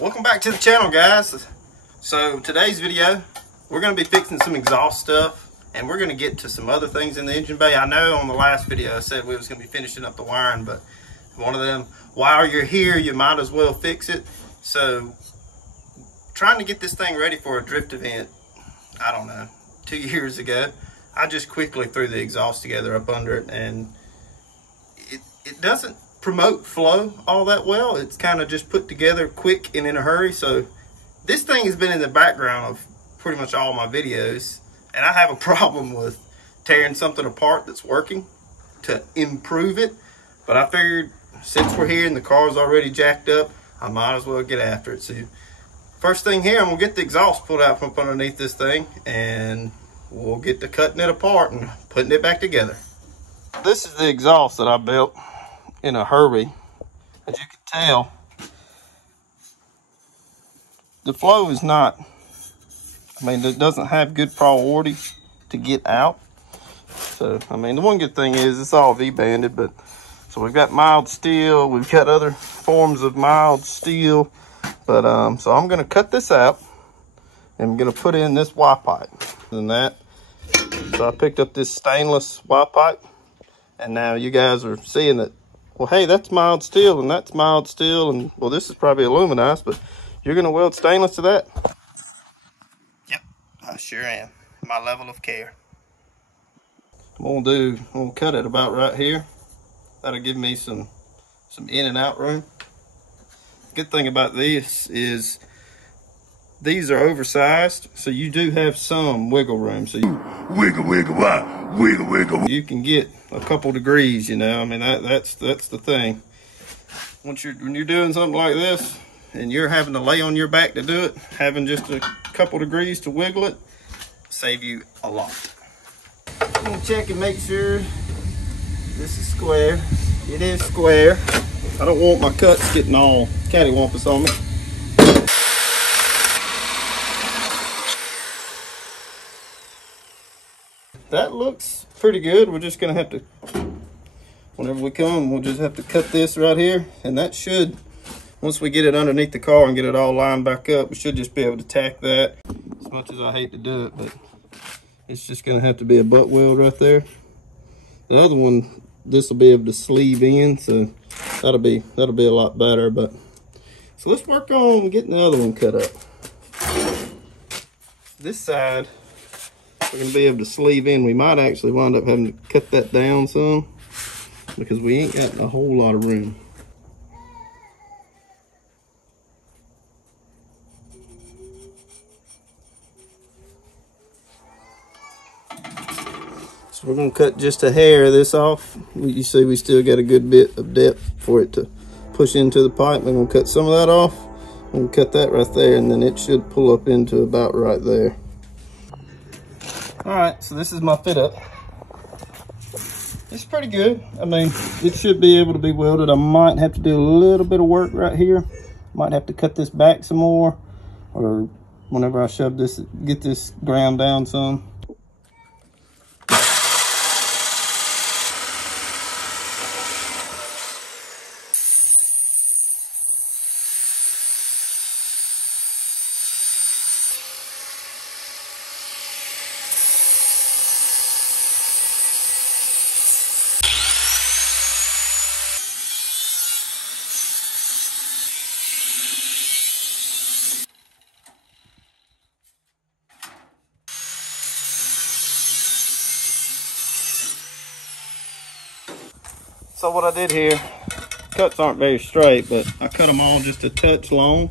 Welcome back to the channel, guys. So today's video, we're going to be fixing some exhaust stuff, and we're going to get to some other things in the engine bay. I know on the last video I said we was going to be finishing up the wiring, but one of them, while you're here, you might as well fix it. So trying to get this thing ready for a drift event, I don't know, 2 years ago, I just quickly threw the exhaust together up under it, and it doesn't promote flow all that well. It's kind of just put together quick and in a hurry. So this thing has been in the background of pretty much all my videos, and I have a problem with tearing something apart that's working to improve it. But I figured since we're here and the car's already jacked up, I might as well get after it. So first thing here, I'm gonna get the exhaust pulled out from underneath this thing, and we'll get to cutting it apart and putting it back together. This is the exhaust that I built in a hurry. As you can tell, the flow is not, it doesn't have good priority to get out. So, the one good thing is it's all V-banded, but so we've got mild steel, we've got other forms of mild steel, but so I'm gonna cut this out and I'm gonna put in this Y pipe and that. So I picked up this stainless Y pipe, and now you guys are seeing that, well, hey, that's mild steel and that's mild steel, and well, this is probably aluminized, but you're gonna weld stainless to that? Yep, I sure am. My level of care. I'm gonna cut it about right here. That'll give me some in and out room. Good thing about this is these are oversized, so you do have some wiggle room. So you you can get a couple degrees, you know. That's the thing. When you're doing something like this and you're having to lay on your back to do it, having just a couple degrees to wiggle it save you a lot. I'm gonna check and make sure this is square. It is square. I don't want my cuts getting all cattywampus on me. That looks pretty good. We're just gonna have to, whenever we come, we'll just have to cut this right here, and that should, once we get it underneath the car and get it all lined back up, we should just be able to tack that. As much as I hate to do it, but it's just gonna have to be a butt weld right there. The other one, this will be able to sleeve in, so that'll be a lot better. But so let's work on getting the other one cut up. This side, we're gonna be able to sleeve in. We might actually wind up having to cut that down some because we ain't got a whole lot of room. So we're gonna cut just a hair of this off. You see we still got a good bit of depth for it to push into the pipe. We're gonna cut some of that off. We're gonna cut that right there, and then it should pull up into about right there. All right, so this is my fit up. It's pretty good. It should be able to be welded. I might have to do a little bit of work right here. Might have to cut this back some more, or whenever I shove this, get this ground down some. So what I did here, cuts aren't very straight, but I cut them all just a touch long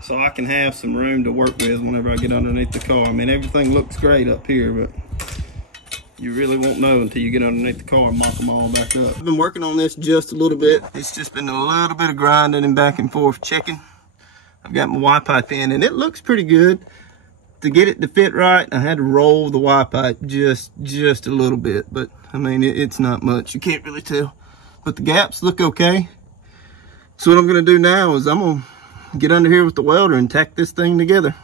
so I can have some room to work with whenever I get underneath the car. Everything looks great up here, but you really won't know until you get underneath the car and mock them all back up. I've been working on this just a little bit. It's just been a little bit of grinding and back and forth checking. I've got my Y pipe in, and it looks pretty good. To get it to fit right, I had to roll the Y pipe just a little bit, but it's not much. You can't really tell, but the gaps look okay. So what I'm gonna do now is I'm gonna get under here with the welder and tack this thing together.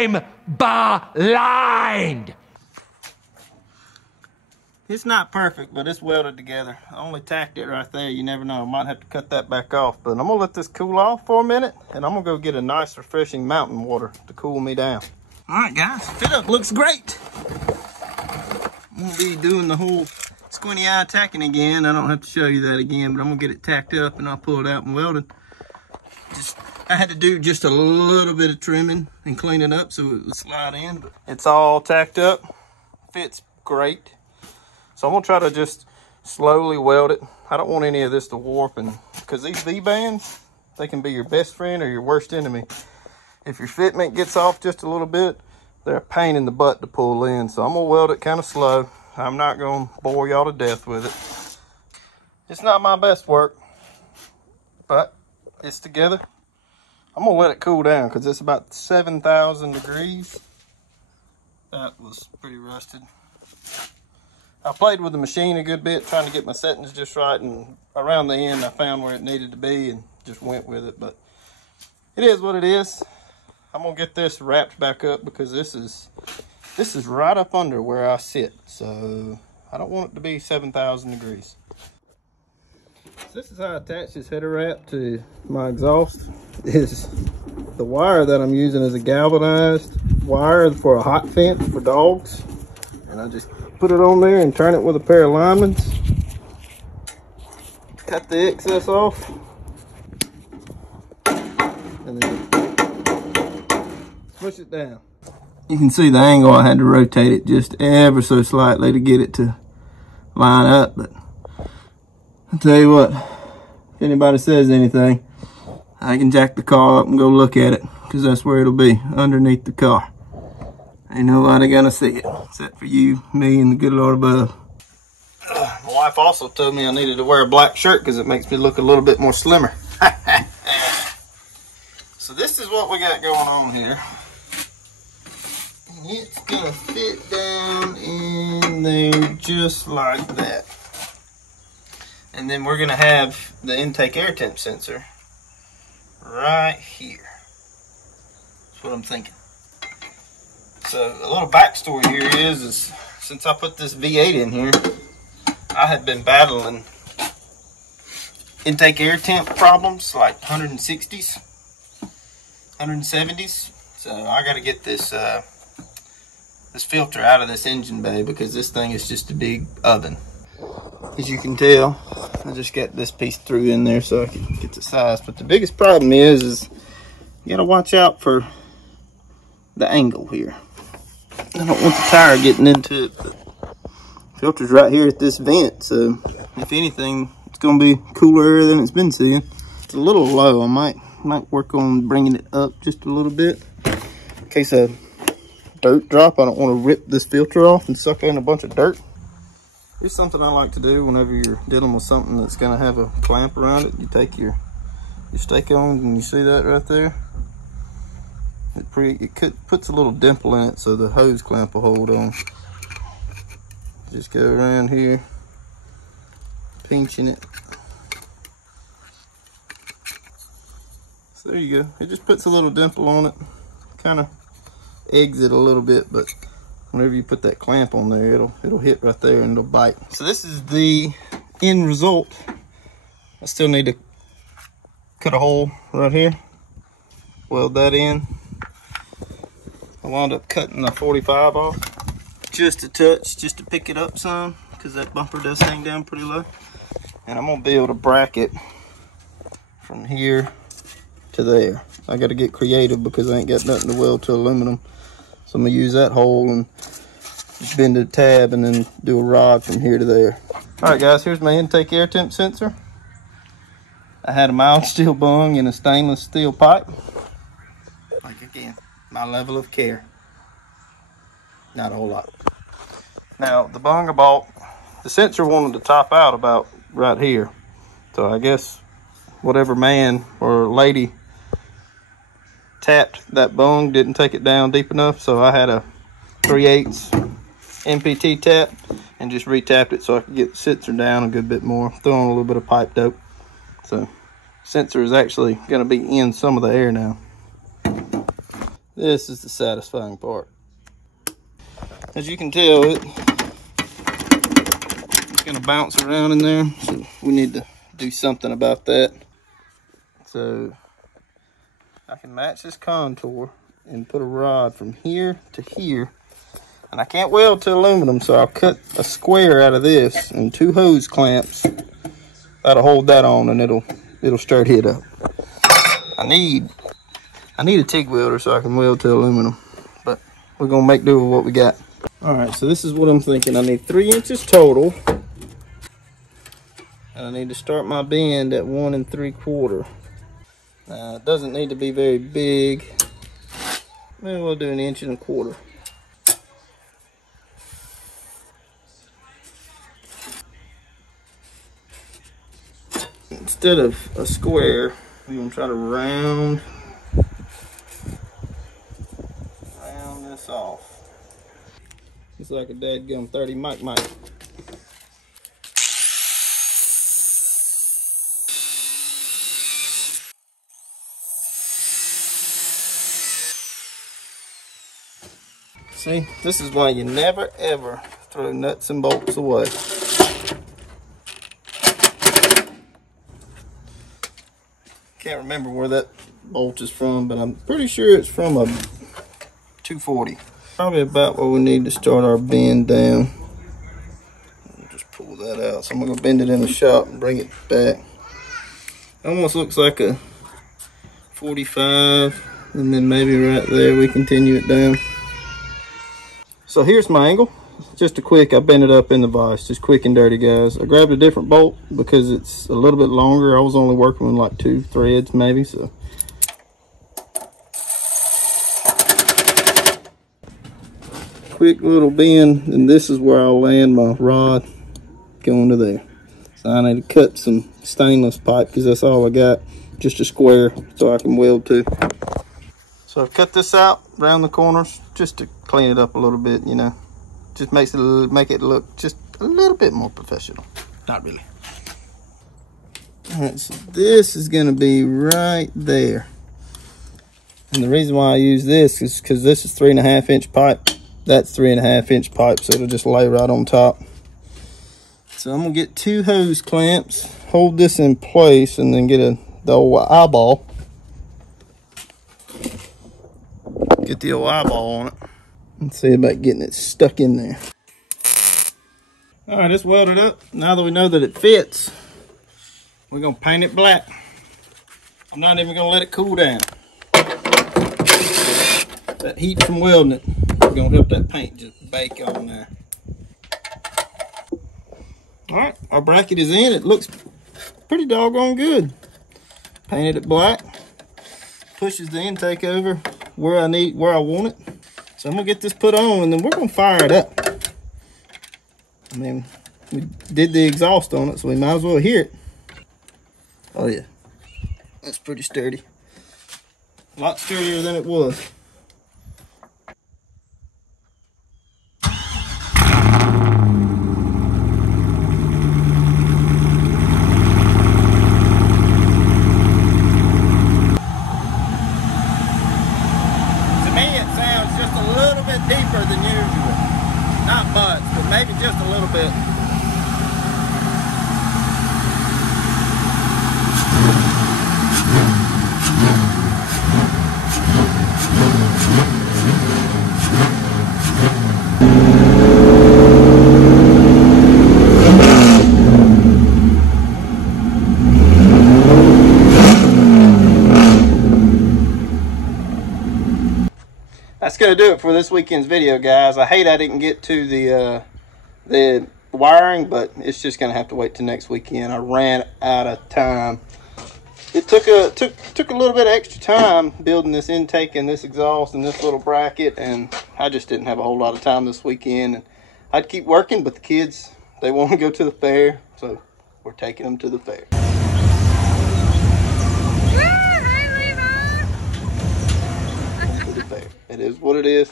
I'm blind. It's not perfect, but it's welded together. I only tacked it right there. You never know. I might have to cut that back off. But I'm going to let this cool off for a minute, and I'm going to go get a nice, refreshing mountain water to cool me down. All right, guys. Fit up looks great. I'm going to be doing the whole squinty eye tacking again. I don't have to show you that again, but I'm going to get it tacked up, and I'll pull it out and weld it. I had to do just a little bit of trimming and cleaning up so it would slide in. But it's all tacked up. Fits great. So I'm gonna try to just slowly weld it. I don't want any of this to warp, and because these V-bands, they can be your best friend or your worst enemy. If your fitment gets off just a little bit, they're a pain in the butt to pull in. So I'm gonna weld it kind of slow. I'm not gonna bore y'all to death with it. It's not my best work, but it's together. I'm gonna let it cool down because it's about 7,000 degrees. That was pretty rusted. I played with the machine a good bit, trying to get my settings just right, and around the end I found where it needed to be and just went with it. But it is what it is. I'm gonna get this wrapped back up because this is right up under where I sit, so I don't want it to be 7,000 degrees. So this is how I attach this header wrap to my exhaust. The wire that I'm using is a galvanized wire for a hot fence for dogs, and I just put it on there and turn it with a pair of linemen's. Cut the excess off, and then push it down. You can see the angle. I had to rotate it just ever so slightly to get it to line up, but I'll tell you what, if anybody says anything, I can jack the car up and go look at it, because that's where it'll be, underneath the car. Ain't nobody gonna see it, except for you, me, and the good Lord above. My wife also told me I needed to wear a black shirt because it makes me look a little bit more slimmer. So this is what we got going on here. And it's gonna fit down in there just like that. And then we're gonna have the intake air temp sensor right here. That's what I'm thinking. So a little backstory here is since I put this V8 in here, I had been battling intake air temp problems like 160s, 170s. So I got to get this this filter out of this engine bay because this thing is just a big oven. As you can tell, I just got this piece through in there so I can get the size. But the biggest problem is you got to watch out for the angle here. I don't want the tire getting into it, but the filter's right here at this vent, so if anything, it's going to be cooler air than it's been seeing. It's a little low. I might work on bringing it up just a little bit in case a dirt drop. I don't want to rip this filter off and suck in a bunch of dirt. Here's something I like to do whenever you're dealing with something that's going to have a clamp around it. You take your stake on, and you see that right there? It puts a little dimple in it so the hose clamp will hold on. Just go around here, pinching it. So there you go. It just puts a little dimple on it, kind of eggs it a little bit, but whenever you put that clamp on there, it'll hit right there and it'll bite. So this is the end result. I still need to cut a hole right here, weld that in. I wound up cutting the 45 off just a touch, just to pick it up some, because that bumper does hang down pretty low. And I'm gonna build a bracket from here to there. I gotta get creative because I ain't got nothing to weld to aluminum. So I'm gonna use that hole and just bend a tab and then do a rod from here to there. All right guys, here's my intake air temp sensor. I had a mild steel bung and a stainless steel pipe. Like again, my level of care. Not a whole lot. Now the bung I bought, the sensor wanted to top out about right here. So I guess whatever man or lady tapped that bung didn't take it down deep enough. So I had a 3/8 MPT tap and just re-tapped it so I could get the sensor down a good bit more. Throw on a little bit of pipe dope. So sensor is actually going to be in some of the air now. This is the satisfying part. As you can tell, it's gonna bounce around in there, so we need to do something about that. So I can match this contour and put a rod from here to here. And I can't weld to aluminum, so I'll cut a square out of this and 2 hose clamps. That'll hold that on, and it'll start it up. I need a TIG welder so I can weld to aluminum, but we're gonna make do with what we got. All right, so this is what I'm thinking. I need 3 inches total, and I need to start my bend at 1 3/4. Now it doesn't need to be very big. Maybe we'll do 1 1/4 inches. Instead of a square, we're gonna try to round this off. It's like a dadgum 30 mic. See, this is why you never ever throw nuts and bolts away. Can't remember where that bolt is from, but I'm pretty sure it's from a 240. Probably about where we need to start our bend down. Just pull that out. So I'm gonna bend it in the shop and bring it back. Almost looks like a 45, and then maybe right there we continue it down. So here's my angle. Just a quick, I bent it up in the vise, just quick and dirty, guys. I grabbed a different bolt because it's a little bit longer. I was only working with like 2 threads maybe, so. Quick little bend, and this is where I'll land my rod going to there. So I need to cut some stainless pipe because that's all I got, just a square so I can weld to. So I've cut this out around the corners just to clean it up a little bit, you know. Just make it look just a little bit more professional. Not really. All right, so this is gonna be right there. And the reason why I use this is because this is 3.5 inch pipe. That's 3.5 inch pipe, so it'll just lay right on top. So I'm gonna get 2 hose clamps, hold this in place, and then get the old eyeball. Get the old eyeball on it. Let's see about getting it stuck in there. All right, it's welded up. Now that we know that it fits, we're gonna paint it black. I'm not even gonna let it cool down. That heat from welding it is gonna help that paint just bake on there. All right, our bracket is in. It looks pretty doggone good. Painted it black. Pushes the intake over where I want it. So I'm gonna get this put on, and then we're gonna fire it up. I mean, we did the exhaust on it, so we might as well hear it. Oh yeah, that's pretty sturdy. A lot sturdier than it was. Deeper than usual. Not much, but maybe just a little bit. That's gonna do it for this weekend's video, guys. I hate I didn't get to the wiring, but it's just gonna have to wait till next weekend. I ran out of time. It took a little bit of extra time building this intake and this exhaust and this little bracket, and I just didn't have a whole lot of time this weekend. And I'd keep working, but the kids, they want to go to the fair, so we're taking them to the fair. It is what it is.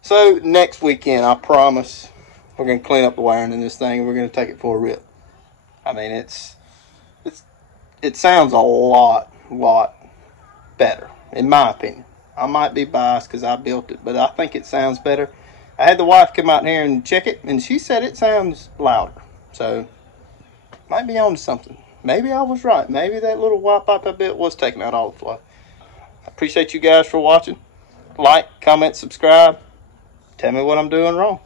So next weekend, I promise, we're gonna clean up the wiring in this thing, and we're gonna take it for a rip. I mean, it sounds a lot better, in my opinion. I might be biased because I built it, but I think it sounds better. I had the wife come out here and check it, and she said it sounds louder. So, might be on to something. Maybe I was right. Maybe that little wipe up I built was taking out all the flow. I appreciate you guys for watching. Like, comment, subscribe. Tell me what I'm doing wrong.